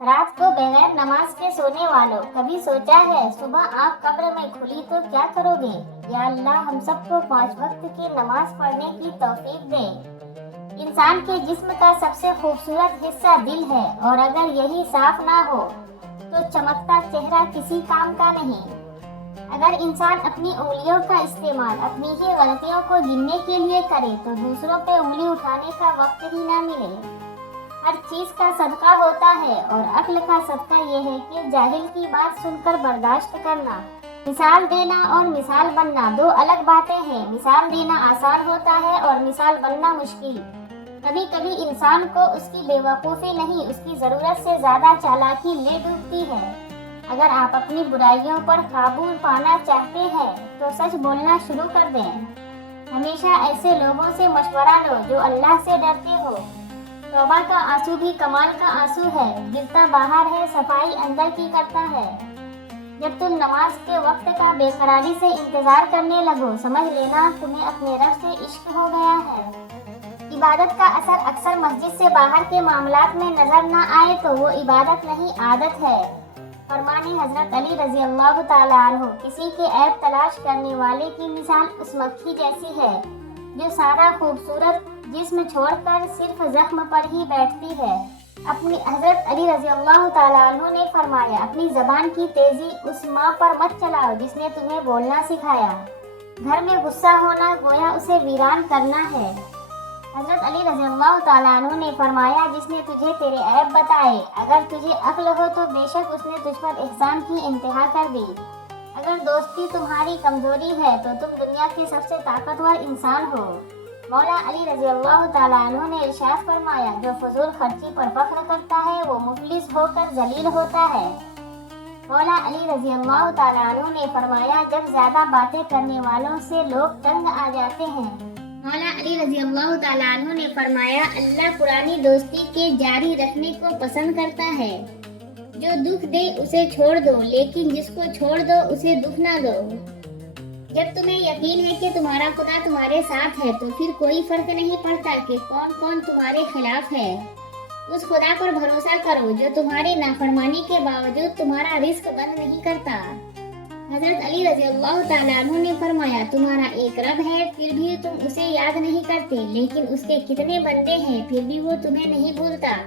रात को बगैर नमाज के सोने वालों, कभी सोचा है सुबह आँख कब्र में खुली तो क्या करोगे। या अल्लाह हम सबको 5 वक्त की नमाज पढ़ने की तौफीक दे। इंसान के जिस्म का सबसे खूबसूरत हिस्सा दिल है, और अगर यही साफ ना हो तो चमकता चेहरा किसी काम का नहीं। अगर इंसान अपनी उंगलियों का इस्तेमाल अपनी ही गलतियों को गिनने के लिए करे तो दूसरों पे उंगली उठाने का वक्त ही ना मिले। हर चीज का सदका होता है, और अक्ल का सदका ये है कि जाहिल की बात सुनकर बर्दाश्त करना। मिसाल देना और मिसाल बनना दो अलग बातें हैं। मिसाल देना आसान होता है और मिसाल बनना मुश्किल। कभी कभी इंसान को उसकी बेवकूफ़ी नहीं, उसकी ज़रूरत से ज़्यादा चालाकी ले डूबती है। अगर आप अपनी बुराइयों पर काबू पाना चाहते हैं तो सच बोलना शुरू कर दें। हमेशा ऐसे लोगों से मशवरा लो जो अल्लाह से डरते हो। तौबा का आंसू भी कमाल का आंसू है, गिरता बाहर है, सफाई अंदर की करता है। जब तुम नमाज के वक्त का बेकरारी से इंतजार करने लगो, समझ लेना तुम्हें अपने रब से इश्क हो गया है। इबादत का असर अक्सर मस्जिद से बाहर के मामलात में नजर न आए तो वो इबादत नहीं, आदत है। फरमाने हजरत अली रजी अल्लाह तआला अन्हु, किसी के ऐब तलाश करने वाले की मिसाल उस मक्खी जैसी है जो सारा खूबसूरत जिस्म छोड़कर सिर्फ जख्म पर ही बैठती है। अपनी हजरत अली रजी अल्लाह तआला अन्हु ने फरमाया, अपनी जबान की तेजी उस माँ पर मत चलाओ जिसने तुम्हें बोलना सिखाया। घर में गुस्सा होना गोया उसे वीरान करना है। हजरत अली रजी अल्लाह तआला अन्हु ने फरमाया, जिसने तुझे तेरे ऐब बताए, अगर तुझे अक्ल हो तो बेशक उसने तुझ पर एहसान की इंतहा कर दी। अगर दोस्ती तुम्हारी कमजोरी है तो तुम दुनिया के सबसे ताकतवर इंसान हो। मौला अली रजी अल्लाह तआला अन्हु ने इरशाद फरमाया, जो फजूल खर्ची पर फख्र करता है वो मुफलिस होकर जलील होता है। मौला अली रजी अल्लाह तआला अन्हु ने फरमाया, जब ज्यादा बातें करने वालों से लोग तंग आ जाते हैं। मौला अली रजी अल्लाह तआला अन्हु ने फरमाया, अल्लाह पुरानी दोस्ती के जारी रखने को पसंद करता है। जो दुख दे उसे छोड़ दो, लेकिन जिसको छोड़ दो उसे दुख ना दो। जब तुम्हें यकीन है कि तुम्हारा खुदा तुम्हारे साथ है तो फिर कोई फर्क नहीं पड़ता कि कौन कौन तुम्हारे खिलाफ है। उस खुदा पर भरोसा करो जो तुम्हारी नाफरमानी के बावजूद तुम्हारा रिस्क बंद नहीं करता। हजरत अली रजी अल्लाह तआला अन्हु ने फरमाया, तुम्हारा एक रब है फिर भी तुम उसे याद नहीं करते, लेकिन उसके कितने बंदे हैं फिर भी वो तुम्हें नहीं भूलता।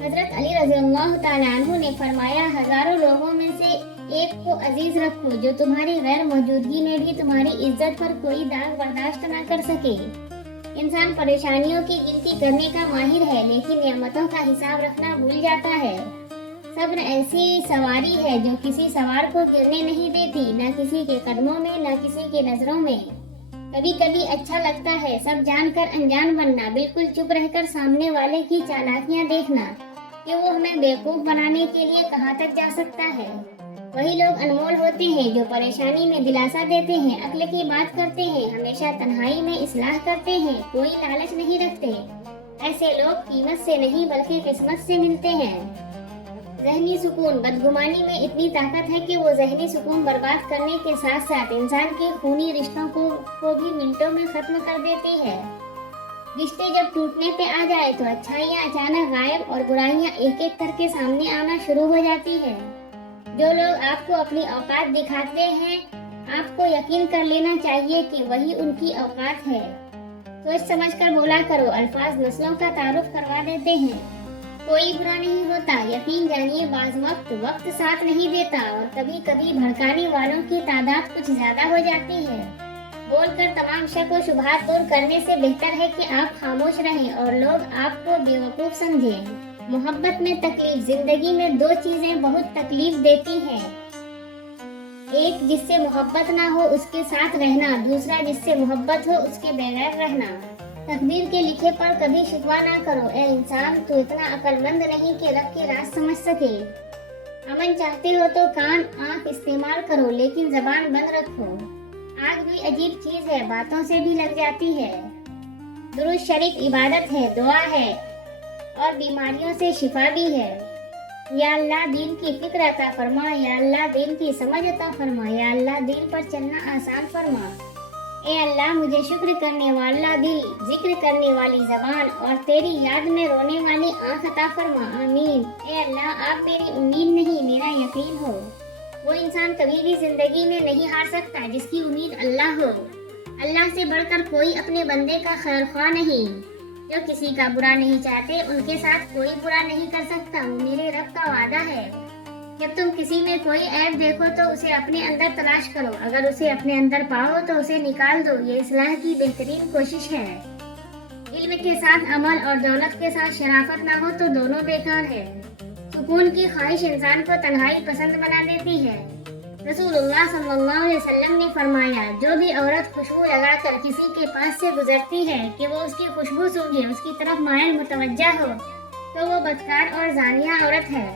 हजरत अली रजी अल्लाह तआला अन्हु ने फरमाया, हजारों लोगों में से एक को अजीज रखो जो तुम्हारी गैर मौजूदगी में भी तुम्हारी इज्जत पर कोई दाग बर्दाश्त न कर सके। इंसान परेशानियों की गिनती करने का माहिर है, लेकिन नियामतों का हिसाब रखना भूल जाता है। सब्र ऐसी सवारी है जो किसी सवार को गिरने नहीं देती, न किसी के कदमों में न किसी के नजरों में। कभी कभी अच्छा लगता है सब जानकर अनजान बनना, बिल्कुल चुप रहकर सामने वाले की चालाकियां देखना कि वो हमें बेवकूफ बनाने के लिए कहाँ तक जा सकता है। वही लोग अनमोल होते हैं जो परेशानी में दिलासा देते हैं, अक्ल की बात करते हैं, हमेशा तन्हाई में इस्लाह करते हैं, कोई लालच नहीं रखते। ऐसे लोग कीमत से नहीं बल्कि किस्मत से मिलते हैं। ज़हनी सुकून, बदगुमानी में इतनी ताकत है कि वो ज़हनी सुकून बर्बाद करने के साथ साथ इंसान के खूनी रिश्तों को भी मिनटों में खत्म कर देती है। रिश्ते जब टूटने पे आ जाए तो अच्छाइयाँ अचानक गायब और बुराइयाँ एक एक करके सामने आना शुरू हो जाती है। जो लोग आपको अपनी औकात दिखाते हैं, आपको यकीन कर लेना चाहिए कि वही उनकी औकात है। सोच समझ कर बोला करो, अल्फाज नस्लों का तारुफ करवा देते हैं। कोई बुरा नहीं होता, यकीन जानिए बाज़ वक्त साथ नहीं देता, और कभी कभी भड़काने वालों की तादाद कुछ ज्यादा हो जाती है। बोलकर तमाम शक व शुबहात दूर करने से बेहतर है कि आप खामोश रहें और लोग आपको बेवकूफ समझें। मोहब्बत में तकलीफ, जिंदगी में दो चीजें बहुत तकलीफ देती हैं। एक जिससे मोहब्बत ना हो उसके साथ रहना, दूसरा जिससे मोहब्बत हो उसके बगैर रहना। तकदीर के लिखे पर कभी शिकवा ना करो। ए इंसान, तू इतना अक्लमंद नहीं कि रब की राज समझ सके। अमन चाहते हो तो कान आँख इस्तेमाल करो, लेकिन जबान बंद रखो। आग भी अजीब चीज है, बातों से भी लग जाती है। दुरूद शरीफ इबादत है, दुआ है और बीमारियों से शिफा भी है। या अल्लाह दीन की फिक्र अता फरमा, या अल्लाह दीन की समझ अता फरमा, या अल्लाह दीन पर चलना आसान फरमा। ए अल्लाह, मुझे शुक्र करने वाला दिल, जिक्र करने वाली जबान और तेरी याद में रोने वाली आँख अता फरमा। आमीन। ए आप मेरी उम्मीद नहीं मेरा यकीन हो। वो इंसान कभी भी जिंदगी में नहीं हार सकता जिसकी उम्मीद अल्लाह हो। अल्लाह से बढ़कर कोई अपने बंदे का खैर ख्वाह नहीं। जो किसी का बुरा नहीं चाहते उनके साथ कोई बुरा नहीं कर सकता। वो मेरे रब का वादा है। जब तुम किसी में कोई ऐब देखो तो उसे अपने अंदर तलाश करो। अगर उसे अपने अंदर पाओ तो उसे निकाल दो। ये इस्लाह की बेहतरीन कोशिश है। इल्म के साथ अमल और दौलत के साथ शराफत ना हो तो दोनों बेकार है। सुकून की ख्वाहिश इंसान को तन्हाई पसंद बना देती है। रसूलुल्लाह सल्लल्लाहु अलैहि वसल्लम ने फरमाया, जो भी औरत खुशबू लगाकर किसी के पास से गुजरती है कि वो उसकी खुशबू सूंघे, उसकी तरफ मायल मुतवज्जा हो, तो वो बदकार और जानिया औरत है।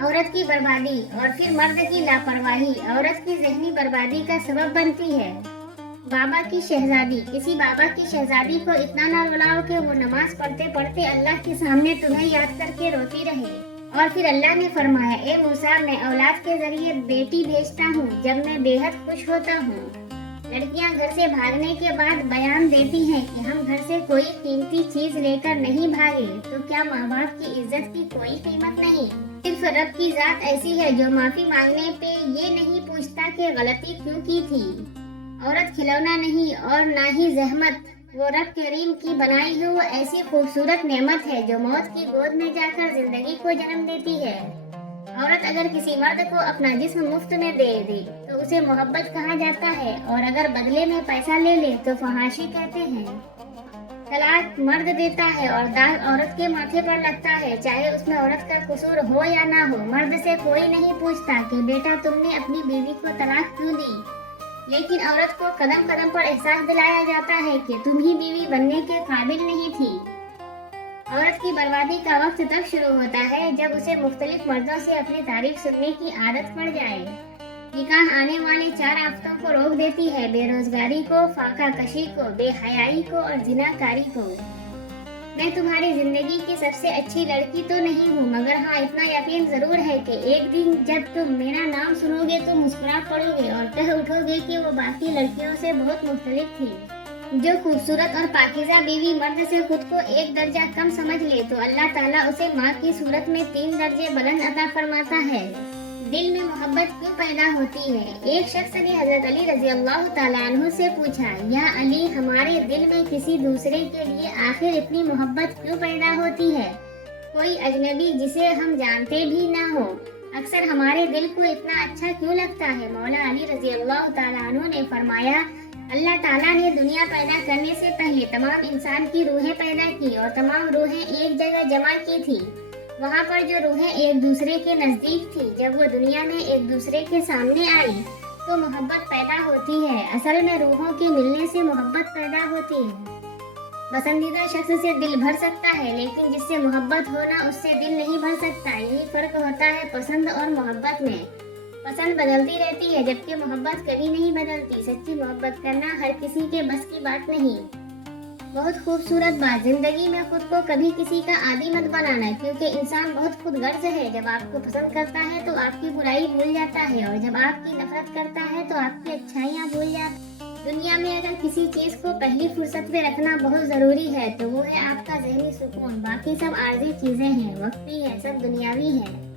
औरत की बर्बादी और फिर मर्द की लापरवाही औरत की ज़हनी बर्बादी का सबब बनती है। बाबा की शहजादी, किसी बाबा की शहजादी को इतना ना रुलाओ कि वो नमाज पढ़ते पढ़ते अल्लाह के सामने तुम्हें याद करके रोती रहे। और फिर अल्लाह ने फरमाया, ए मूसा, मैं औलाद के जरिए बेटी भेजता हूँ जब मैं बेहद खुश होता हूँ। लड़कियाँ घर से भागने के बाद बयान देती हैं कि हम घर से कोई कीमती चीज लेकर नहीं भागे, तो क्या माँ बाप की इज्जत की कोई कीमत नहीं? सिर्फ रब की जात ऐसी है जो माफी मांगने पे ये नहीं पूछता कि गलती क्यों की थी। औरत खिलौना नहीं और ना ही जहमत, वो रब करीम की बनाई हुई वो ऐसी खूबसूरत नेमत है जो मौत की गोद में जाकर जिंदगी को जन्म देती है। औरत अगर किसी मर्द को अपना जिस्म मुफ्त में दे दे तो उसे मोहब्बत कहा जाता है, और अगर बदले में पैसा ले ले तो फहाशी कहते हैं। तलाक मर्द देता है और दाग औरत के माथे पर लगता है, चाहे उसमें औरत का कसूर हो या ना हो। मर्द से कोई नहीं पूछता कि बेटा तुमने अपनी बीवी को तलाक क्यों दी, लेकिन औरत को कदम कदम पर एहसास दिलाया जाता है कि तुम ही बीवी बनने के काबिल नहीं थी। औरत की बर्बादी का वक्त तब शुरू होता है जब उसे मुख्तलिफ मर्दों से अपनी तारीफ सुनने की आदत पड़ जाए। निकाह आने वाले 4 आफतों को रोक देती है, बेरोजगारी को, फाका कशी को, बेहयाई को और जिनाकारी को। मैं तुम्हारी जिंदगी की सबसे अच्छी लड़की तो नहीं हूँ, मगर हाँ इतना यकीन जरूर है कि एक दिन जब तुम मेरा नाम सुनोगे तो मुस्कुरा पड़ोगे और कह उठोगे कि वो बाकी लड़कियों से बहुत मुख्तलिफ थी। जो खूबसूरत और पाकीज़ा बीवी मर्द से खुद को एक दर्जा कम समझ ले तो अल्लाह ताला उसे माँ की सूरत में 3 दर्जे बुलंद अता फरमाता है। दिल में मोहब्बत क्यों पैदा होती है? एक शख्स ने हजरत अली रजी अल्लाह ताला अन्हु से पूछा, या अली, हमारे दिल में किसी दूसरे के लिए आखिर इतनी मोहब्बत क्यों पैदा होती है? कोई अजनबी जिसे हम जानते भी ना हो अक्सर हमारे दिल को इतना अच्छा क्यों लगता है? मौला अली रजी अल्लाह ताला अन्हु ने फरमाया, अल्लाह ताला ने दुनिया पैदा करने से पहले तमाम इंसान की रूहें पैदा की और तमाम रूहें एक जगह जमा की थी। वहाँ पर जो रूहें एक दूसरे के नजदीक थी, जब वो दुनिया में एक दूसरे के सामने आई तो मोहब्बत पैदा होती है। असल में रूहों के मिलने से मोहब्बत पैदा होती है। पसंदीदा शख्स से दिल भर सकता है, लेकिन जिससे मोहब्बत होना उससे दिल नहीं भर सकता। यही फर्क होता है पसंद और मोहब्बत में। पसंद बदलती रहती है जबकि मोहब्बत कभी नहीं बदलती। सच्ची मोहब्बत करना हर किसी के बस की बात नहीं। बहुत खूबसूरत बात, जिंदगी में खुद को कभी किसी का आदी मत बनाना, क्योंकि इंसान बहुत खुदगर्ज है। जब आपको पसंद करता है तो आपकी बुराई भूल जाता है, और जब आपकी नफरत करता है तो आपकी अच्छाइयाँ भूल जाता है। दुनिया में अगर किसी चीज को पहली फुर्सत में रखना बहुत जरूरी है तो वो है आपका ज़हनी सुकून। बाकी सब आर्जी चीजें हैं, वक्ती है, सब दुनियावी है।